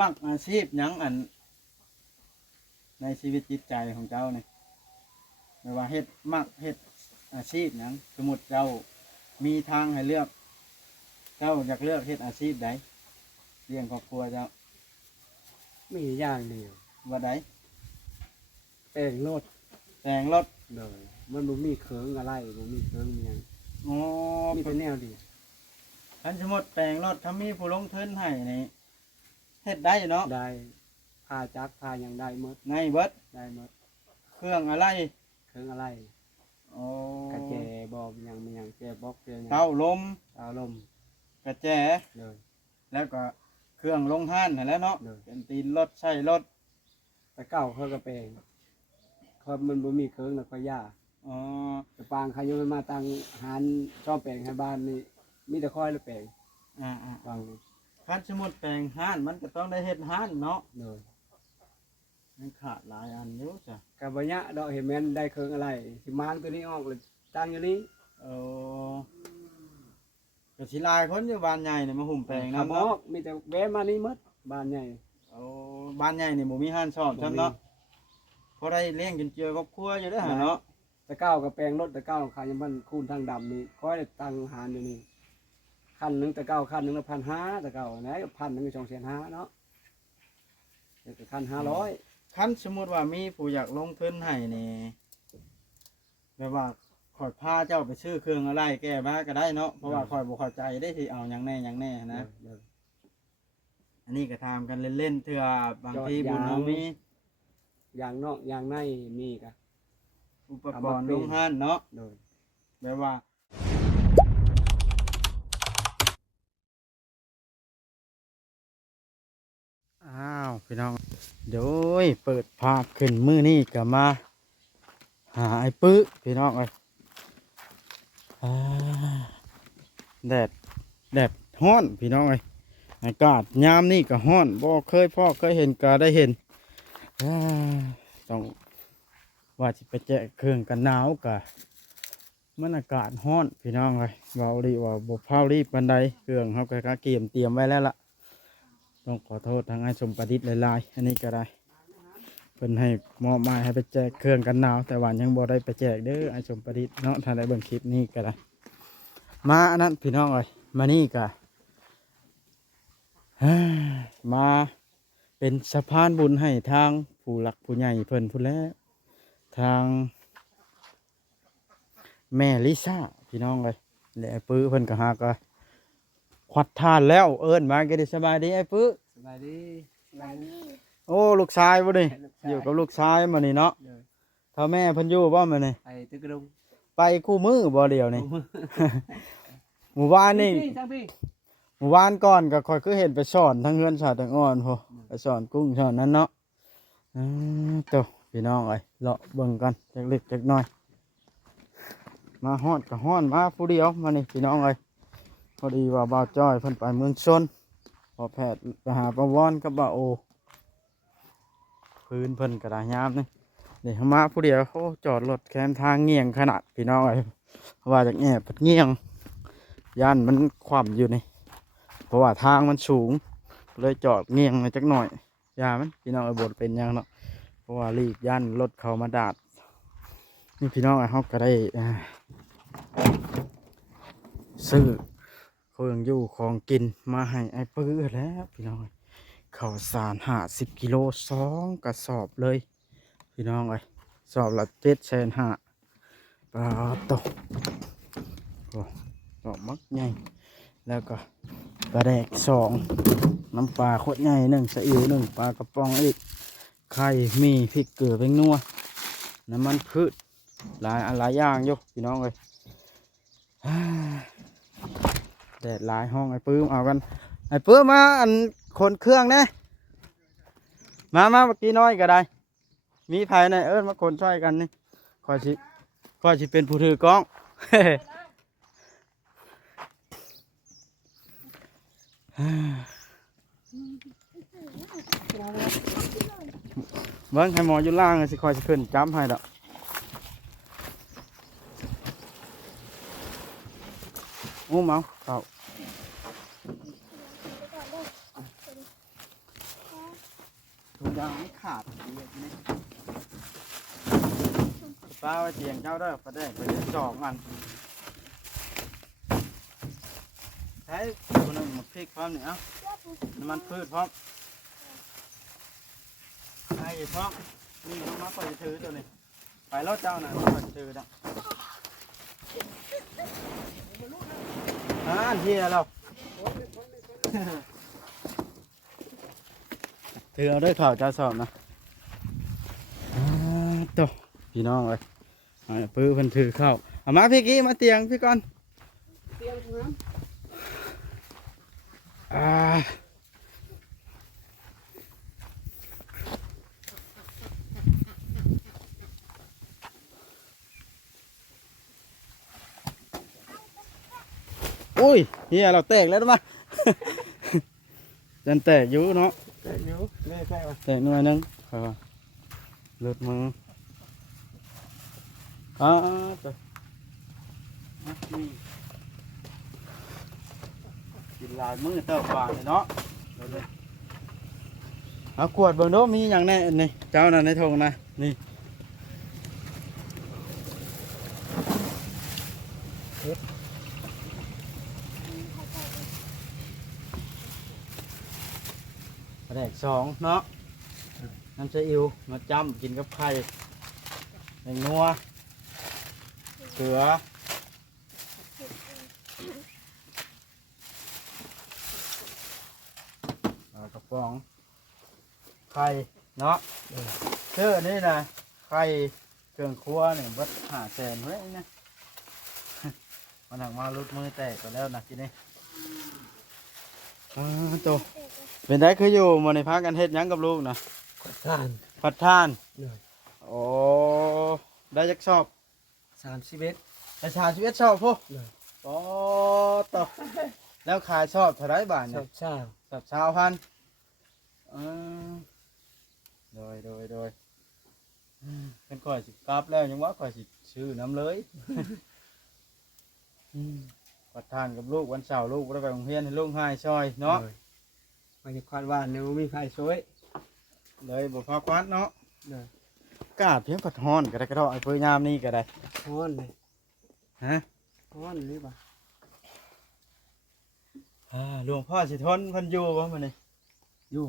มักอาชีพหยังอันในชีวิตจิตใจของเจ้าเนี่ยไม่ว่าเฮ็ดมักเฮ็ดอาชีพหยังสมมุติเจ้ามีทางให้เลือกเจ้าอยากเลือกเฮ็ดอาชีพใดเลี้ยงครอบครัวเจ้ามีอย่างเดียวว่าใดแต่งรถแต่งรถเลยมันบ่มีเครื่องอะไรบ่มีเครื่องอิหยังอ๋อ มีแต่แนวเดียวคันสมมุติแต่งรถถ้ามีผู้ลงทุนให้นี่เฮ็ดได้เนาะได้พาจักรพาหยังได้หมดในเบิดได้หมดเครื่องอะไรเครื่องอะไรโอ้กระแจบ่มีหยังแจบล็อกแจหยังเต้าลมกระแจเลยแล้วก็เครื่องลงห้านนั่นแหละเนาะเป็นตีนรถใช่รถแต่เก่าเขาก็แปลงเขามันบ่มีเครื่องแล้วก็ย่าอ๋อแต่ปางเขาอยู่มาตั้งหารชอบแปลงให้บ้านนี่มีแต่ค่อยแล้วแปลงบางนี่คันสมมุติแปลงห้านมันก็ต้องได้เฮ็ดห้านเนาะเลยมันขาดหลายอันอยู่จ้ะกับบ่ยะดอกเห็นแม่นได้เครื่องอะไรสิมางตัวนี้ออกเลยตั้งอยู่นี้ก็สิหลายคนอยู่บ้านใหญ่นี่มาหุ่มแปลงนำเนาะมีแต่แวะมานี่หมดบ้านใหญ่บ้านใหญ่นี่บ่มีห้านชอบซั่นเนาะพอได้เลี้ยงจนเจือครอบครัวอยู่เด้อเนาะตะเก้ากับแปลงรถตะเก้าขายยังบ้านคูนทางดำนี่ค่อยได้ตังหารอยู่นี่คันนึงตะเก้าคันนึงละ1,500ตะเก้าไหน1,000นึง2,500เนาะเดี๋ยวคัน500คันสมมุติว่ามีผู้อยากลงทุนให้นี่แบบว่าข่อยพาเจ้าไปซื้อเครื่องอะไรแก้มาก็ได้เนาะเพราะว่าข่อยบ่เข้าใจได้สิเอาหยังแน่นะอันนี้ก็ถามกันเล่นๆเทื่อบางทีบุญเฮามีอย่างนอกอย่างในมีกะอุปกรณ์โรงงานเนาะแบบว่าอ้าวพี่น้องเดี๋ยวเปิดภาพขึ้นมือนี่ก็มาหาไอ้ปื้อพี่น้องเลยแดดฮ้อนพี่น้องเลยอากาศยามนี่ก็ฮ้อนบ่เคยเห็นก็ได้เห็นต้องว่าจะไปแจกเครื่องกันหนาวกะมันอากาศฮ้อนพี่น้องเลยเราดีว่าบ่เผารีบปันใดเครื่องเขาก็เตรียมไว้แล้วล่ะต้องขอโทษทางไอ้สมประดิษฐ์หลายๆอันนี้ก็ได้เป็นให้มอบหมายให้ไปแจกเครื่องกันหนาวแต่ว่ายังบ่ได้ไปแจกเด้อไอ้สมประดิษฐ์เนาะถ้าได้เบิ่งคลิปนี้ก็ได้มาอันนั้นพี่น้องเลยมานี่ก็มาเป็นสะพานบุญให้ทางผู้หลักผู้ใหญ่เพิ่นพูดแล้วทางแม่ลิซ่าพี่น้องเลยและไอ้ปื้อเพิ่นก็หาก็ควัดทานแล้วเอิ้นมาก็ได้สบายดีไอ้ปื้อสบายดีโอ้ลูกชายบ่นี่อยู่กับลูกชายมื้อนี้เนาะถ้าแม่เพิ่นอยู่บ่มื้อนี้ไปตึกรุงไปคู่มือบ่เดียวนี่ หมู่บ้านนี่หมู่บ้านก่อนก็ค่อยคือเห็นไปสอนทั้งเฮือนชาติทั้งอ่อนพอไปสอนกุ้งสอนนั้นเนาะโตพี่น้องเอ้ยเลาะเบิ่งกันจักเล็กจักน้อยมาฮอดก็ฮ้อนมาผู้เดียวมานี่พี่น้องเอ้ยพอดีว่าบ่าวจ้อยเพิ่นไปเมืองชนพอแพทย์ไปหาประวอนกับบ่าวโอพื้นเพิ่นก็ได้ยามนี่เดี๋ยวมาผู้เดียวเขาจอดรถแคมทางเงียงขนาดพี่น้องเอ้ยว่าจากแอบเงียงย่านมันคว่ำอยู่นี่เพราะว่าทางมันสูงเลยจอดเงียงจักหน่อยยามันพี่น้องไอ้บทเป็นยังเนาะเพราะว่ารีบย่านรถเขามาดาดนี่พี่น้องไอ้เขาก็ได้ซื้อเครื่องอยู่ของกินมาให้ไอ้ปื้อแล้วพี่น้องข้าวสาร50 กิโล2 กระสอบเลยพี่น้องไอ้สอบละ750,000ปลาตกดอกมักใหญ่แล้วก็ปลาแดก2น้ำปลาโคตรใหญ่1สะอิ๋ว1ปลากระป๋องอีกไข่มีพริกเกลือเป็นนัวน้ำมันพืชหลายอย่างอยู่พี่น้องเลยแดดหลายห้องไอ้ปื้มเอากันไอ้ปื้มมาอันคนเครื่องเนี่ยมาเมื่อกี้น้อยก็ได้มีภายในมาคนช่วยกันนี่คอยชิเป็นผู้ถือกล้องเบิ้งให้หมออยู่ล่างสิคอยสิขึ้นจ้ำให้ดอกเมาเต่า ยางไม่ขาดนี่ป้าไว้เตียงเจ้าเด้อประเดี๋ยวไปเล่นจอกมันใช้ตัวหนึ่งมาพริกพร้อมเนี่ยเอ้าน้ำมันพืชพร้อมไอ้พร้อมนี่น้องมาปล่อยถือตัวนี้ไปรถเจ้าน่ะปล่อยถือดังเฮียเราถือเอาด้วยข่าวจะสอบนะตัวพี่น้องเลยปื้อเพิ่นถือเข้าเอามาพี่กี้มาเตียงพี่ก่อนเตียงน้อุ้ยเฮียเราแตกแล้วมั้ย จันแตกอยู่เนาะ ำแต่อยู่เลยใช่ป่ะ แตกหน่อยนึงค่อยว่าเลือดมึงไปนี่กินหลายมื้อเติบกว่าเลยเนาะเอาขวดเบิ่งดูมีหยังแน่นี่เจ้าน่ะในถุงนะนี่แรกสองเนาะน้ำซีอิ๊วมาจ้ำกินกับไข่แมงนัวเกลือกระป๋องไข่เนาะเชื่อนี่นะไข่เครื่องครัวเนี่ยวัด500,000ไว้นะ มันหักมาลุดมือแตกไปแล้วนะทีนี้โตเป็นได้คืออยู่มาในพักกันเฮ็ดหยังกับลูกนะ ทาน พัดทาน เลย โอ้ได้จักชอบ 31ได้31ชอบพวก เลย โอ้ตบแล้วขายชอบเท่าไรบาท ช เนี่ อย บชา สับชาวพันอืมโดยเป็นข่อยสิกลับแล้วยังว่าข่อยสิชื่อน้ำเลยพัดทานกับลูกวันเสาร์ลูกได้ไปโรงเรียนให้ลูกให้ซอยเนาะ มันจะควานว่านเนี่ยมีไฟช่วย เลยบุพาควัดเนาะ เลย กาดเพียงผัดฮ้อนก็ได้กระเทาะไอ้เพื่อยามนี่ก็ได้ ฮ้อนเลย ฮะ ฮ้อนเลยป่ะ หลวงพ่อสิทนเพันอยู่บ่มื้อนี้ อยู่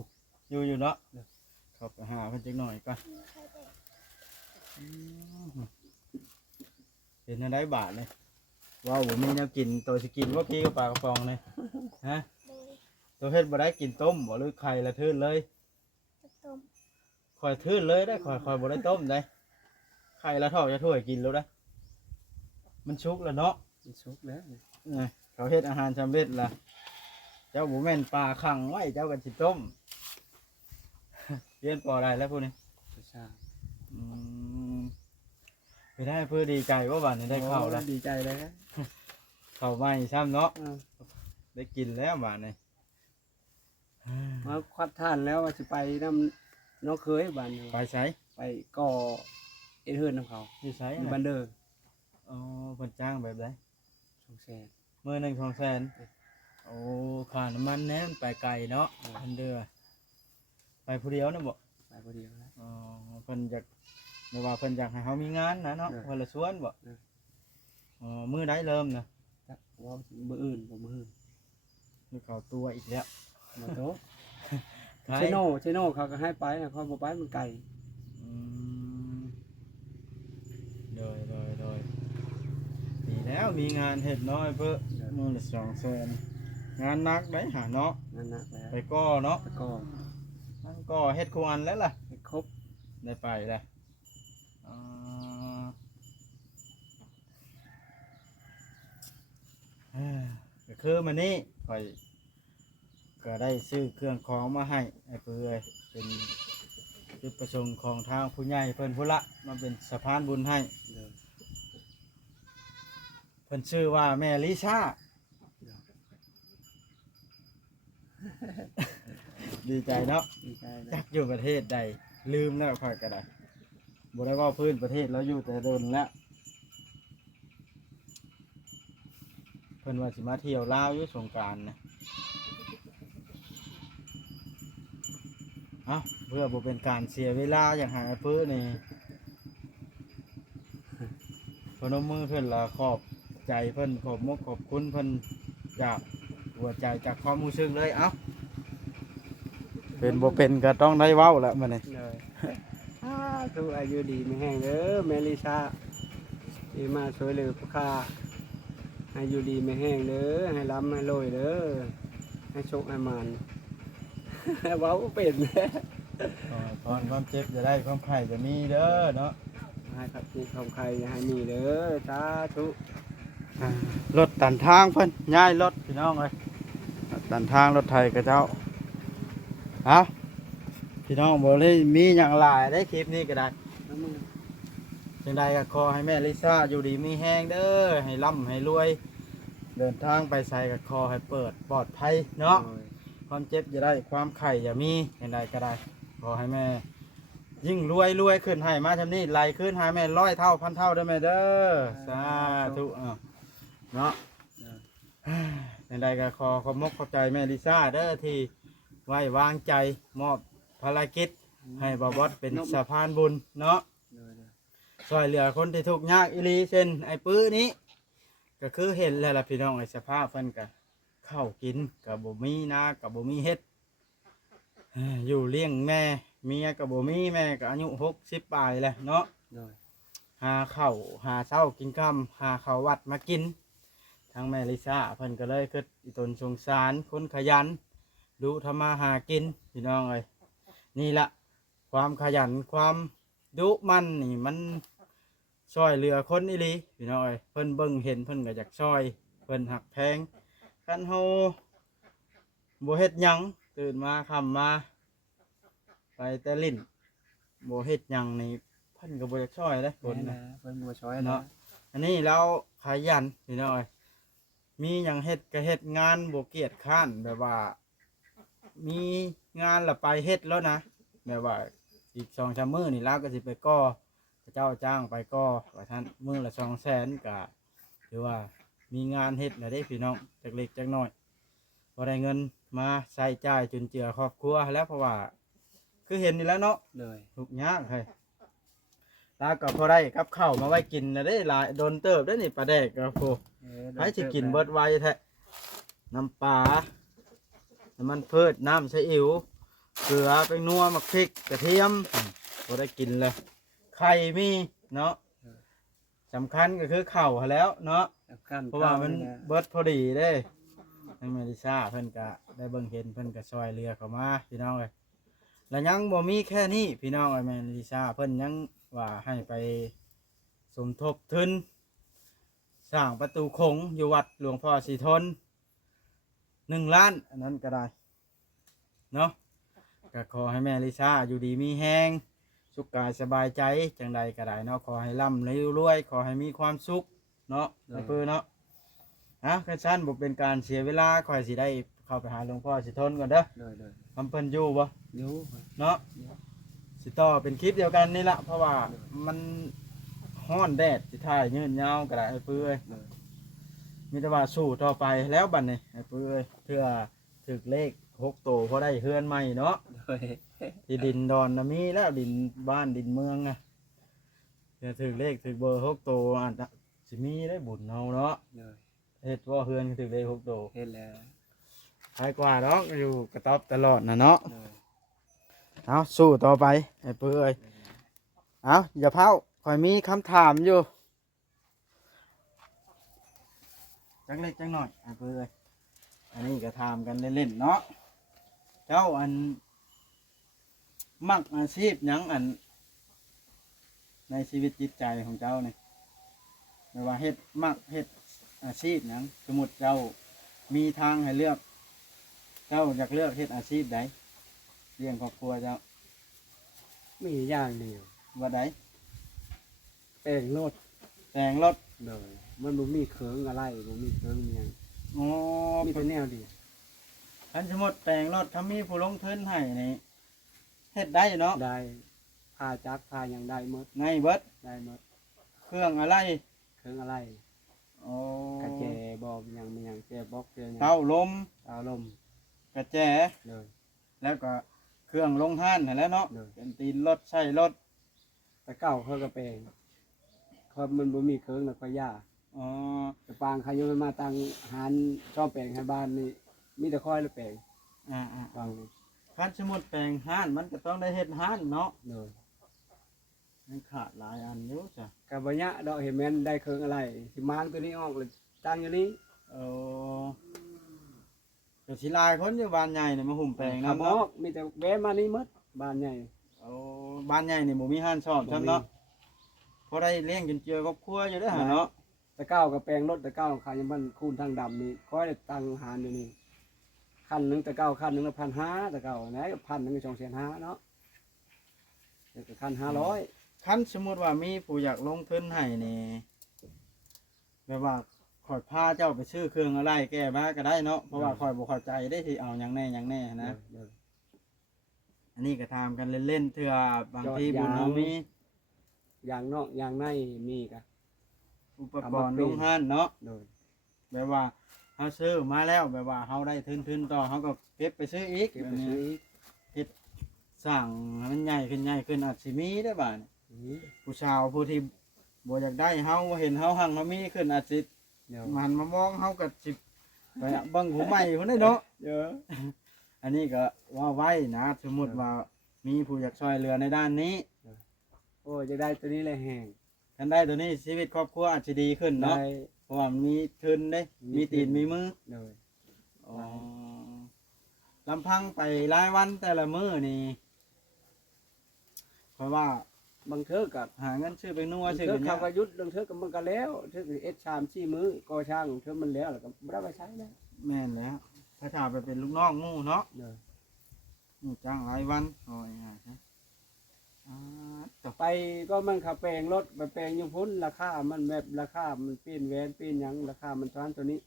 อยู่เนาะเข้าไปหาเพิ่นจักหน่อยก่อนเป็นอะไรบาทเลยว้าวบ่มีแนวกินตัวสิกินว่ากี้กับปลากระป๋องเลยฮะตัวเฮ็ดบ่ได้กินต้มบ่หรือไข่ละทื่นเลยข่อยทื่นเลยได้ข่อยบ่ได้ต้มได้ไข่ละทอกจะถ้วยกินแล้วได้มันชุกแล้วเนาะ มันสุกแล้ว เขาเฮ็ดอาหารสำเร็จล่ะเจ้าบ่แม่นปลาขังไว้เจ้าก็สิต้มเรียนปอได้แล้วพวกนี้ ชา ไปได้เพื่อดีใจว่าบ้านนี้ได้ข้าวแล้ว ดีใจเลยนะ ข้าวใหม่ซ้ำเนาะได้กินแล้วบ้านนี้ มาควัดท่านแล้วว่าจะไปน้ำน้องเคยบ้าน ไปใช้ ไปก่อเอ็ดเฮิร์นน้ำเขา ที่ใช้ อยู่บันเดอร์ อ๋อเพิ่นจ้างแบบไหน 200,000 มื้อหนึง200,000โอ้ค่าน้ำมันแน่นไปไกลเนาะเพิ่นเด้อไปผู้เดียวนะบ่ ไปพอดีแล้ว อ๋อเพิ่นอยากไม่ว่าเพิ่นอยากให้เฮามีงานนะเนาะเพิ่นละชวนบ่อ๋อมื้อใดเริ่มนะ ว่ามืออื่นผมมืออื่น คือเข้าตัวอีกแล้ว มาโต๊ะเชโน่เขาก็ให้ไปนะเขาบอกไปมันไก่ อืมโดยดีแล้วมีงานเห็ดน้อยเพื่อมือละ200,000งานหนักได้หาเนาะ นั่นนะแล้ว ไปก็เนาะ แล้วก็ นั่นก็เฮ็ดครูอันแล้วล่ะ ให้ครบ ได้ไปเลยก็คือมันนี่ข่อยก็ได้ซื้อเครื่องของมาให้ไอ้เพื่อเป็นจุดประสงค์ของทางผู้ใหญ่เพิ่นผู้ละมาเป็นสะพานบุญให้ เดิน เพิ่นชื่อว่าแม่ลิซ่า ดีใจเนาะ ดีใจนะ จักอยู่ประเทศใดลืมแล้วค่อยก็ได้บ่ได้ว่าพื้นประเทศแล้วอยู่แต่โดนแล้วเพิ่นว่าสิมาเที่ยวลาวอยู่สงกรานต์นะ เอ้าเพื่อบ่เป็นการเสียเวลาอย่างหาเพื่อนี่พนมมือเพิ่นละขอบใจเพิ่นขอบมกขอบคุณเพิ่นจากหัวใจจากความรู้สึกเลยเอ้าเป็นบ่เป็นก็ต้องได้เว้าแล้วมื้อนี้ เลยทุกอายุดีไม่แห้งเด้อแมลิซาที่มาช่วยเหลือผู้ค้าให้อยู่ดีไม่แห้งเด้อให้ร่ำให้รวยเด้อให้โชคให้มัน เว้าเป็น ตอนความเจ็บจะได้ความไข่จะมีเด้อเนาะ ให้ขับที่ของใครอย่าให้มีเด้อสาธุ รถตันทางเพิ่นย้ายรถพี่น้องเลยตันทางรถไทยกับเจ้าเอาพี่น้องบอกเลยมีอย่างหลายได้คลิปนี้ก็ได้ แล้วมึง จังใดก็ขอให้แม่ลิซ่าอยู่ดีมีแห้งเด้อให้ร่ำให้รวย เดินทางไปใส่ก็ขอให้เปิดปลอดภัยเนาะความเจ็บจะได้ความไข่อย่ามีจังใดก็ได้ขอให้แม่ยิ่งรวยขึ้นให้มาทำนี้ไหลขึ้นให้แม่100 เท่า1,000 เท่าได้ไหมเด้อสาธุเนาะในใดก็ขอขอบมกขอบใจแม่ลิซ่าเด้อที่ไว้วางใจมอบภารกิจให้บาวบอสเป็นสะพานบุญเนาะช่วยเหลือคนที่ทุกข์ยากอีหลีเช่นไอ้ปื้อนี้ก็คือเห็นแล้วล่ะพี่น้องไอ้สภาพเพิ่นก็ข้าวกินกับบ่มีนากับบ่มีเฮ็ดอยู่เลี้ยงแม่เมียกับบ่มีแม่ก็อายุ60 ปลายแล้วเนาะหาข้าวหาเช้ากินค่ำหาข้าววัดมากิน ทางแม่ลิซ่าเพิ่นก็เลยคิดอีตนสงสารคนขยันดูทำมาหากินพี่น้องเอ้ยนี่ละความขยันความดุมันนี่มันช่วยเหลือคนอีหลีพี่น้องเอ้ยเพิ่นเบิ่งเห็นเพิ่นก็อยากช่วยเพิ่นหักแพงคันเฮาบ่เฮ็ดหยังตื่นมาค่ำมาไปแต่ลิ้นบ่เฮ็ดหยังนี่เพิ่นก็บ่อยากช่วยเด้คนน่ะ เพิ่นบ่ช่วย เนาะอันนี้เราขยันพี่น้องเอ้ยมีอย่างเฮ็ดก็เฮ็ดงานบ่เกียจคร้านแบบว่า มีงานละไปเฮ็ดแล้วนะแบบว่าอีก2-3 มื้อนี่เราก็สิไปก่อเจ้าจ้างไปก่อว่าท่านมื้อละ200,000ก็ถือว่ามีงานเฮ็ดแล้วได้พี่น้องจักเล็กจักน้อยบ่ได้เงินมาใช้จ่ายจุนเจือครอบครัวแล้วเพราะว่าคือเห็นนี่แล้วเนาะ เลย ทุกข์ยากเฮ้ยตาก็พอได้กับข้าวมาไว้กินนะได้หลายโดนเติบได้นี่ปลาแดกก็โฟให้สิกินเบิดไว้แท้น้ำปลาน้ำมันพืชน้ำซีอิ๊วเกลือเป็นนัวมักพริกกระเทียมพอได้กินเลยไข่มีเนาะสำคัญก็คือข้าวหั้นแหล้วเนาะเพราะว่ามันเบิดพอดีเด้ทางเมลิซ่าเพิ่นก็ได้เบิ่งเห็นเพิ่นก็ซอยเรือเข้ามาพี่น้องเอ้ยแล้วยังบ่มีแค่นี้พี่น้องเอ้ยแม่ลิซ่าเพิ่นยังว่าให้ไปสมทบทุนสร้างประตูโขงอยู่วัดหลวงพ่อสีทน1 ล้านอันนั้นก็ได้เนาะก็ขอให้แม่ลิซ่าอยู่ดีมีแห้งสุขกายสบายใจจังใดก็ได้เนาะขอให้ร่ำให้รวยขอให้มีความสุขเนาะไอ้เพื่อเนาะคันสั้นบ่เป็นการเสียเวลาคอยสิได้เข้าไปหาหลวงพ่อสีทนก่อนเด้อทำเพิ่นอยู่บ่ อยู่ เนาะสิต่อเป็นคลิปเดียวกันนี่ละเพราะว่ามันฮ้อนแดดสิถ่ายยืนยาวก็ได้ไอ้เพื่อยมีแต่ว่าสู้ต่อไปแล้วบัดนี้ไอ้เพื่อยเพื่อถึกเลข6 โตพอได้เฮือนใหม่เนาะ เลย ที่ดินดอนนะมีแล้วดินบ้านดินเมืองอะเดี๋ยวถึกเลขถึกเบอร์6 โตอาจจะสิมีได้บุญเอาเนาะ เลย เฮ็ดว่าเฮือนถึกเลข6 โต เฮ็ดแล้ว ใครกว่าเนาะอยู่กระต๊อบตลอดนะเนาะ เลย เอาสู้ต่อไปไอ้เพื่อยเอาอย่าเผาคอยมีคำถามอยู่จักเล็กจักหน่อยไอ้เพื่อยอันนี้ก็ถามกันเล่นๆเนาะเจ้าอันมักอาชีพหยังอันในชีวิตจิตใจของเจ้าเนี่ยไม่ว่าเฮ็ดมักเฮ็ดอาชีพหยังสมมุติเจ้ามีทางให้เลือก เจ้าอยากเลือกเฮ็ดอาชีพใดเลี้ยงครอบครัวเจ้า มีอย่างเดียว ว่าใด แต่งรถ แต่งรถ เลยมันบ่มีเคิงอะไรบ่มีเคิงอิหยัง อ๋อ มีแต่แนวเดียว คันสมมุติแต่งรถถ้ามีผู้ลงทุนให้นี่เฮ็ดได้เนาะ ได้พาจักพาหยังได้หมด ในเบิด ได้หมด เครื่องอะไร เคิงอะไร อ๋อก ระแจบอกหยังมีหยังแจบอกเจอหยัง เต้าลม เอาลม กระแจ เลย แล้วก็เค เครื่องลงห้านนั่นแหละเนาะ เด้อ เป็นตีนรถใช้รถ แต่เก่าเขาก็แปลงเขามันบ่มีเครื่องแล้วก็ย่า อ๋อ แต่ปางเขายังมาตั้งหารชอบแปลงให้บ้านนี่มีแต่ค่อยแล้วแปลง อ่า บางนี่ คันสมมุติแปลงห้านมันก็ต้องได้เฮ็ดห้านเนาะ เด้อ มันขาดหลายอันอยู่จ้ะ ก็บ่ยะดอกเห็นแม่นได้เครื่องอะไรสิมางตัวนี้ออกเลยตั้งอยู่นี้ เออเดี๋ยวสิลายคนอยู่บ้านใหญ่นี่มาหุ่มแปลง ครั นำ บอ เนาะ อกมีแต่แวะมานี่หมดบ้านใหญ่ โอ้บ้านใหญ่นี่บ่มีห้านชอบซั่นเนาะพอได้เลี้ยงจนเจือครอบครัวอยู่เด้อหาเนาะ แต่เก้าก็แปลงรถแต่เก้าขายยังบ้านคูณทางดำนี่ค่อยได้ตั้งหารอยู่นี่คันหนึงแต่เก้าคันหนึงละ1,500แต่เก้าไหนก็1,000นึงก็2,500เนาะเดี๋ยวก็คัน500 คันสมมุติว่ามีผู้อยากลงทุนให้นี่แบบว่าขอยพาเจ้าไปซื้อเครื่องอะไรแก้มาก็ได้เนาะเพราะว่าขอยบ่เข้าใจได้ที่เอาหยังแน่นะ เด้อ อันนี้ก็ทำกันเล่นๆเถื่อบางที ยอดยาง บุญเรามี อย่างนอกอย่างในมีก็ อุปกรณ์ลงห้านเนาะ โดย แบบว่าเขาซื้อมาแล้วแบบว่าเขาได้ทุนต่อเขาก็เก็บไปซื้ออีก เก็บ แบ ไป บนี้ ซื้ออีก สั่งให้มันใหญ่ขึ้นอาจสิมีได้อบ่าดนี้ นี่ ผู้ชาวผู้ที่บ่อยากได้เฮาเห็นเฮาหังเฮามีขึ้นอาจสิ เดี๋ยว มันมามองเฮาก็สิไปเบิ่งหูใหม่พุ่นได้เนาะ เดี๋ยว อันนี้ก็ว่าไว้นะสมมุติว่ามีผู้อยากช่วยเหลือในด้านนี้ โอ้จะได้ตัวนี้เลยแห้ง กันได้ตัวนี้ชีวิตครอบครัวอาจจะดีขึ้นเนาะ ได้ เพราะว่ามันมีทุนเด้ มี มีตีน ทุน มีมือ โดย อ๋อลำพังไปรายวันแต่ละมื้อนี่เพราะว่า บางเทื่อกับ หาเงินซื้อไปนัว บาง ซื้อ เทื่อ กัน เขา ยา ก็ยุดบางเทื่อกับมันก็แล้วเทื่อคือ3-4 มื้อก่อช่างเทื่อมันแล้วแล้วก็บ่ได้ไปใช้แล้ว แม่นแล้วถ้าถาไปเป็นลูกน้องหมู่เนาะ เด้อ หมู่จ้างรายวันโอ้ยง่ายนะจบ ไปก็มันขับแปลงรถไปแปลงอยังพ้นราคามันแบบราคามันเปลี่ยนแหวนเปลี่ยนหยังราคามันร้านตัวนี้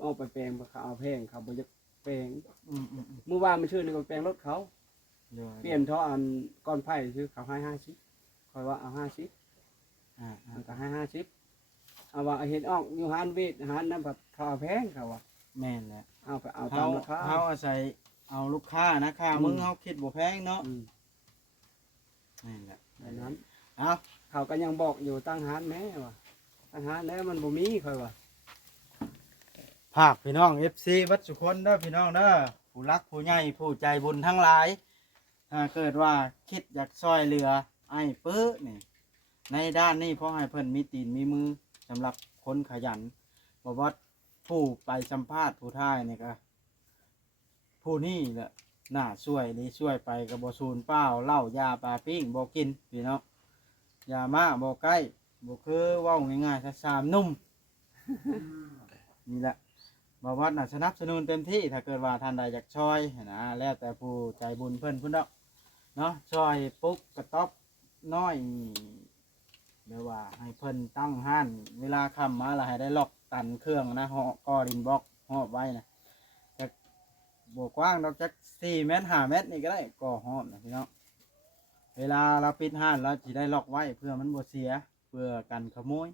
เอาไปแปลงเขาเอาแพงเขาบ่จะแปลง อืม เมื่อวานมันชื่อนี่ก็แปลงรถเขา เดี๋ยว เปลี่ยนท่ออันก้อนไผ่ชื่อเขาให้50คอยว่าเอา50 อ่า มันก็ให้50เอาว่าเห็นออกอยู่หานเวทหานนั้นแบบเขาเอาแพงเขาว่า แม่นแล้ว เอาไปเอา เฮา ตามราคา เฮาอาศัยเอาลูกค้านะค่ามึงเฮาคิดบ่แพงเนาะ อืม แม่นแหละ แบบนั้น เอา เขาก็ยังบอกอยู่ตั้งหานแม่ว่าตั้งหานแล้วมันบ่มีค่อยว่า ภาคพี่น้อง FC วัดสุคนเด้อพี่น้องเด้อผู้รักผู้ใหญ่ผู้ใจบุญทั้งหลายถ้าเกิดว่าคิดอยากช่วยเหลือไอ้เปื้อนี่ในด้านนี้เพราะให้เพิ่นมีตีนมีมือสำหรับคนขยันบ่ว่าผู้ไปสัมภาษณ์ผู้ท้ายนี่ก็ผู้นี้แหละน่าช่วยนี่ช่วยไปก็บ่สูญเปล่าเหล้ายาปลาปิ้งบ่กินพี่น้องอย่ามาบ่ใกล้บ่คือเว้าง่ายๆซะสามหนุ่ม นี่แหละบอกว่าน่ะสนับสนุนเต็มที่ถ้าเกิดว่าท่านใดอยากช่วยนะแล้วแต่ผู้ใจบุญเพิ่นพุ่นดอกเนาะช่วยปุ๊กกระต๊อบน้อยเดี๋ยวว่าให้เพิ่นตั้งห้านเวลาค่ำมาแล้วให้ได้ล็อกตันเครื่องนะห่อก่อดินบล็อกหอบไว้นะจะบกกว้างดอกจัก4 เมตร5 เมตรนี่ก็ได้ก่อหอบนะพี่น้องเวลาเราปิดห้านเราจะได้ล็อกไว้เพื่อมันบ่เสียเพื่อกันขโมย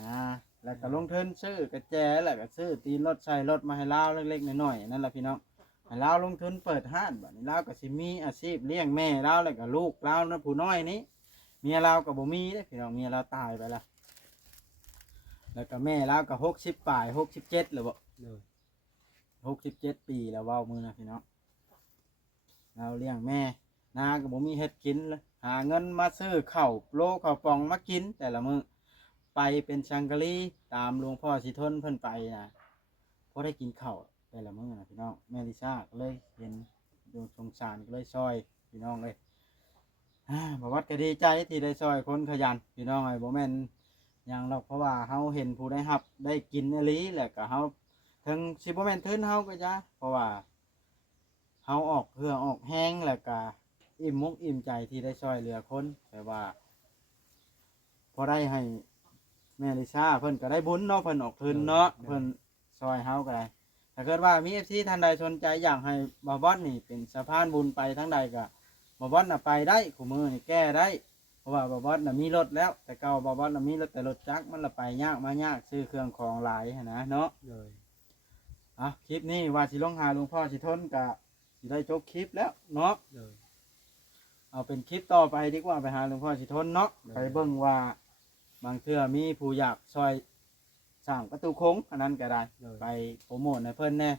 นะแล้วก็ลงทุนซื้อกระแจแล้วก็ซื้อตีนรถใส่รถมาให้ลาวเล็กๆน้อยๆนั่นแหละพี่น้องให้ลาวลงทุนเปิดห้านบัดนี้ลาวก็สิมีอาชีพเลี้ยงแม่ลาวแล้วก็ลูกลาวนะผู้น้อยนี้เมียลาวก็บ่มีเด้อพี่น้องเมียลาวตายไปแล้วแล้วก็แม่ลาวก็60ปลาย67แล้วบ่ เลย 67 ปีแล้วเว้ามือนะพี่น้องเราเลี้ยงแม่นาก็บ่มีเฮ็ดกินเลยหาเงินมาซื้อข้าวโลข้าวปองมากินแต่ละมื้อไปเป็นชังกะลีตามหลวงพ่อสิทนเพิ่นไปนะพอได้กินข้าวแต่ละมื้อนะพี่น้องแม่ลิซ่าก็เลยเห็นดูสงสารก็เลยซอยพี่น้องเลยบ่วัดก็ดีใจที่ได้ซอยคนขยันพี่น้องไอ้บ่แม่นหยังหรอกเพราะว่าเฮาเห็นผู้ได้รับได้กินอีหลีแหละก็เฮาถึงสิบ่แม่นทุนเฮาก็จ้ะเพราะว่าเฮาออกเครื่องออกแห้งแล้วก็อิ่มมุกอิ่มใจที่ได้ช่วยเหลือคนแต่ว่าพอได้ให้แม่ลิซ่าเพิ่นก็ได้บุญเนาะเพิ่นออกทุนเนาะเพิ่นช่วยเฮาก็ได้ถ้าเกิดว่ามี FC ท่านใดสนใจอยากให้บ่าวบอสนี่เป็นสะพานบุญไปทางใดก็บ่าวบอสน่ะไปได้คู่มือนี่แก้ได้เพราะว่าบ่าวบอสน่ะมีรถแล้วแต่เก่าบ่าวบอสน่ะมีรถแต่รถจักรมันละไปยากมายากซื้อเครื่องของหลายหั้นนะเนาะ เลย คลิปนี้ว่าสิลงหาหลวงพ่อสิทนกะ สิได้จบคลิปแล้วเนาะ เลย เอาเป็นคลิปต่อไปดีกว่าไปหาหลวงพ่อสิทนเนาะ ได้ ไปเบิ่งว่าบางเทื่อมีผู้อยากซอยสร้างประตูโค้งอันนั้นก็ได้ เลย ไปโปรโมทให้เพิ่นแน่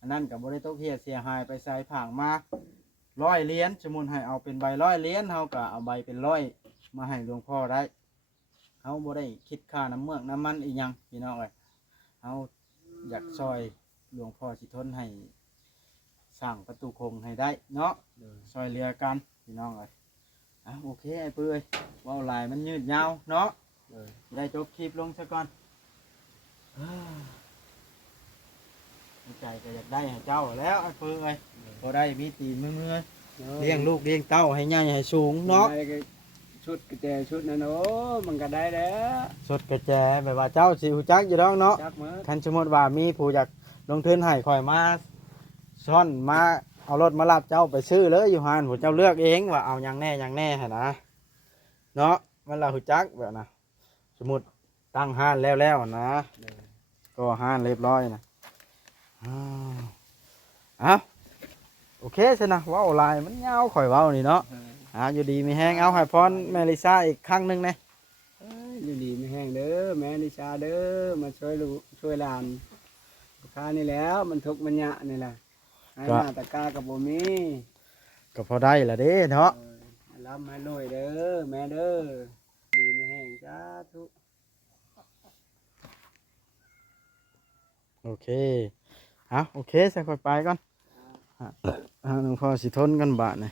อันนั้นก็บ่ได้ตกเฮียเสียหายไปใส่ผางมา100เหรียญสมมุติให้เอาเป็นใบ100เหรียญเฮาก็เอาใบเป็น100มาให้หลวงพ่อได้เฮาบ่ได้คิดค่าน้ำเมือกน้ำมันอีหยังพี่น้องเอ้ยเฮาอยากซอยหลวงพ่อสิทนให้สร้างประตูโค้งให้ได้เนาะ เลย ซอยเรือกันพี่น้องเอ้ยโอเคไอ้เปื่อยเว้าหลายมันยืดยาวเนาะ เลย ได้จบคลิปลงซะก่อนใจก็อยากได้ให้เจ้าแล้วไอ้เปื่อยพอได้มีตีนมือเลี้ยงลูกเลี้ยงเต้าให้ใหญ่ให้สูงเนาะ ได้ก็ชุดกระแจชุดนั้นโอ้มันก็ได้แล้ว สดกระแจแบบว่าเจ้าสิฮู้จักอยู่ดอกเนาะ จักมื้อ คันสมมุติว่ามีผู้อยากลงทุนให้ข่อยมาซ่อนมาเอารถมารับเจ้าไปซื้อเลยอยู่หานผู้เจ้าเลือกเองว่าเอาหยังแน่หั่นนะเนาะมันละฮู้จักแบบนะสมมุติตั้งห้านแล้วนะ เลย ก็ห้านเรียบร้อยนะเอาโอเคสินะเว้าลายมันยาวข่อยเว้านี่เนาะอยู่ดีมีแห้งเอาให้พรแมลิซาอีกครั้งหนึงนะ อยู่ดีไม่แห้งเด้อแม่นิชาเด้อมาช่วยลูกช่วยหลานข้านี่แล้วมันทุกข์มันยะนี่แหละให้หน้าตะกร้ากับบ่มี ก็พอได้ละเด้เนาะ ให้ร่ำให้รวยเด้อแม่เด้อดีไม่แห้งสาธุ โอเคโอเคใส่ข่อยไปก่อนหลวงพ่อสิทนกันบาทนี่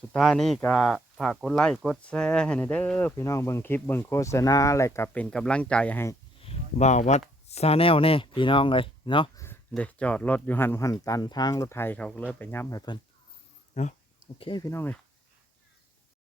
สุดท้ายนี่ก็ฝากกดไลค์กดแชร์ให้หน่อยเด้อพี่น้องเบิ่งคลิปเบิ่งโฆษณาอะไรก็เป็นกำลังใจให้บ่าววัดซาแนลนี่พี่น้องเลยเนาะเด็กจอดรถอยู่หันตันทางรถไทยเขาก็เลยไปย้ำให้เพิ่นเนาะโอเคพี่น้องเลย